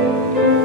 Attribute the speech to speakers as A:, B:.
A: Música